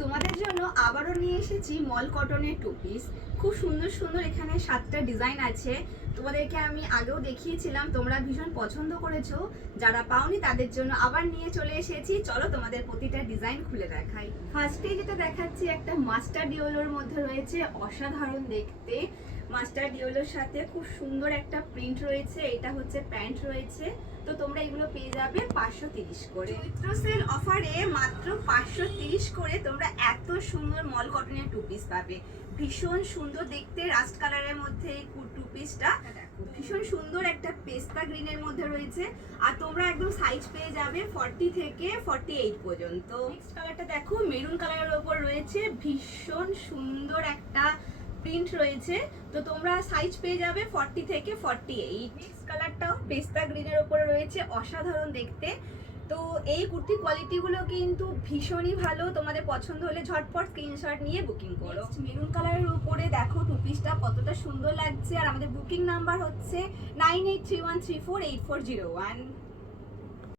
তোমাদের জন্য আবারও নিয়ে এসেছি মল কটনের টু পিস। খুব সুন্দর সুন্দর এখানে 7টা ডিজাইন আছে। তোমাদেরকে আমি আগেও দেখিয়েছিলাম, তোমরা ভীষণ পছন্দ করেছো। যারা পাওনি তাদের জন্য আবার নিয়ে চলে এসেছি। চলো তোমাদের প্রতিটা ডিজাইন খুলে দেখাই। ফার্স্টে যেটা দেখাচ্ছি একটা মাস্টার্ড ইয়েলোর মধ্যে রয়েছে, অসাধারণ দেখতে। মাস্টার্ড ইয়েলোর সাথে খুব সুন্দর একটা প্রিন্ট রয়েছে। এটা হচ্ছে প্যান্ট রয়েছে। তো তোমরা এগুলো পেয়ে যাবে 530 করে। চৈত্র সেল অফারে মাত্র 530 করে তোমরা এত সুন্দর মল কটনের টু পিস পাবে। ভীষণ সুন্দর দেখতে, রাস্ট কালারের মধ্যে এই টু পিসটা দেখো, ভীষণ সুন্দর একটা পেস্তা গ্রিনের মধ্যে রয়েছে। আর তোমরা একদম সাইজ পেয়ে যাবে 40 থেকে 48 পর্যন্ত। নেক্সট কালারটা দেখো, মেরুন কালারের ওপর রয়েছে, ভীষণ সুন্দর একটা প্রিন্ট রয়েছে। তো তোমরা সাইজ পেয়ে যাবে 40 থেকে 48। নেক্সট কালারটাও পেস্তা গ্রিনের উপরে রয়েছে, অসাধারণ দেখতে। তো এই কুর্তি কোয়ালিটিগুলো কিন্তু ভীষণই ভালো। তোমাদের পছন্দ হলে ঝটপট স্ক্রিনশট নিয়ে বুকিং করো। মেরুন কালারের উপরে দেখো টু পিসটা কতটা সুন্দর লাগছে। আর আমাদের বুকিং নাম্বার হচ্ছে 9831348401।